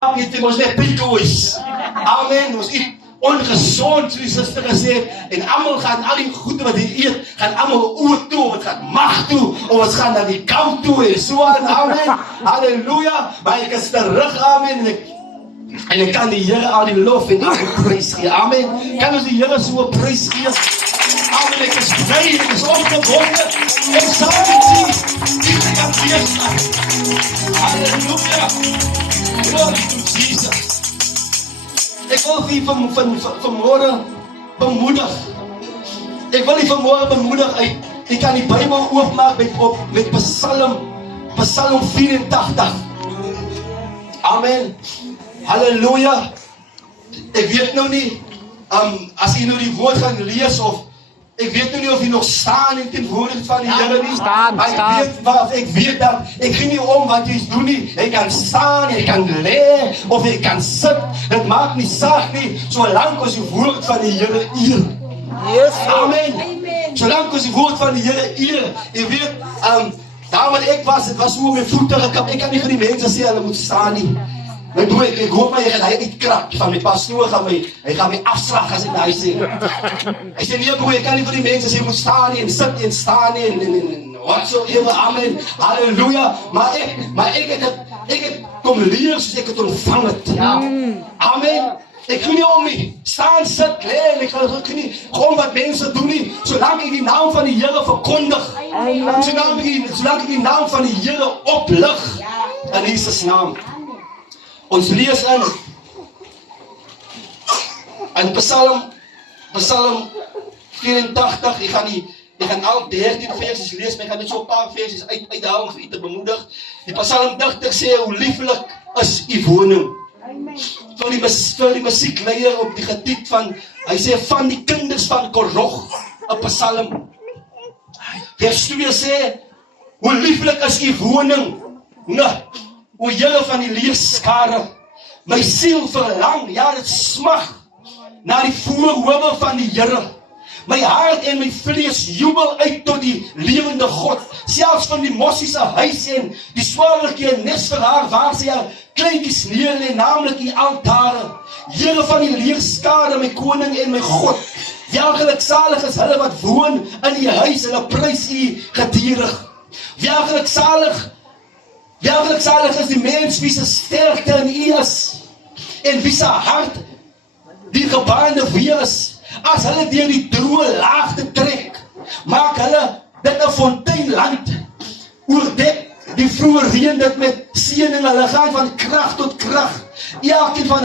het ons net pitoes. Amen, ons eet ongezond, soos die sister gesê het, en allemaal gaan, al die goede wat jy eet, gaan allemaal oor toe, of het gaat mag toe, of het gaat naar die kant toe, en so aan, amen, halleluja, maar ek is terug, amen, en ek kan die Here al die lof en die prys gee, amen, kan ons die Here so prys gee, amen, ek is blij, ek is opgewonde, ek sal nie die kan wees, halleluja, glory to Jesus. Ek wil vir vanmorgen bemoedig. Ek wil nie vanmorgen bemoedig uit. Ek kan die Bybel oopmaak met Psalm 84. Amen. Halleluja. Ek weet nou nie, as jy nou die woord gaan lees of ek weet nou nie of jy nog staan in teenwoordigheid van die Here nie. Ek weet dat, ek gee nie om wat jy doen nie. Jy kan staan, jy kan lê, of jy kan sit. Dit maak nie saak nie, solang ons die woord van die Here eer. Yes. Amen. Solang ons die woord van die Here eer. Jy weet, daar waar ek was, het was hoe my voete gekap. Ek kan nie vir die mense sê, hulle moet staan nie. My broer, ek hoop my, hy uitkrap van my pastoor, hy gaan my afslag as ek na hy sê. Hy sê, nee broer, ek kan nie vir die mense sê, jy moet staan nie, en sit nie, en staan nie, en whatsoever, amen, halleluja, maar ek het kom leer, soos ek het ontvang het, amen, ek gee nie om nie, staan, sit, leer, ek gee nie, gewoon wat mense doen nie, solang ek die naam van die Here verkondig, solang ek die naam van die Here oplig, in Jesus naam. Ons lees in Psalm 84, ek gaan al 13 versies lees, maar ek gaan net so 'n paar versies uithaal om vir u te bemoedig. Die Psalm 80 sê, hoe lieflik is u woning. Vir die musiekleier op die getiek van, hy sê, van die kinders van Korog, 'n Psalm. Vers 2 sê, hoe lieflik is u woning. O Here van die leerskare, my siel verlang, ja dit smag, na die voorhoewe van die Here. My hart en my vlees jubel uit tot die lewende God, selfs van die mossiese huis en die swaarlijke nes vir haar, waar sy haar kleintjies neerlê, naamlik die altare. Here van die leerskare, my koning en my God, ja geluksalig is hulle wat woon in die huis, hulle prys u gedurig. Ja geluksalig is die mens wie se sterkte in u is, en wie se hart die gebaande weer is. As hulle deur die droë laagte trek, maak hulle dit 'n fonteinland, oordek die vroeë reën dit met seëning, hulle gaan van krag tot krag, elkeen van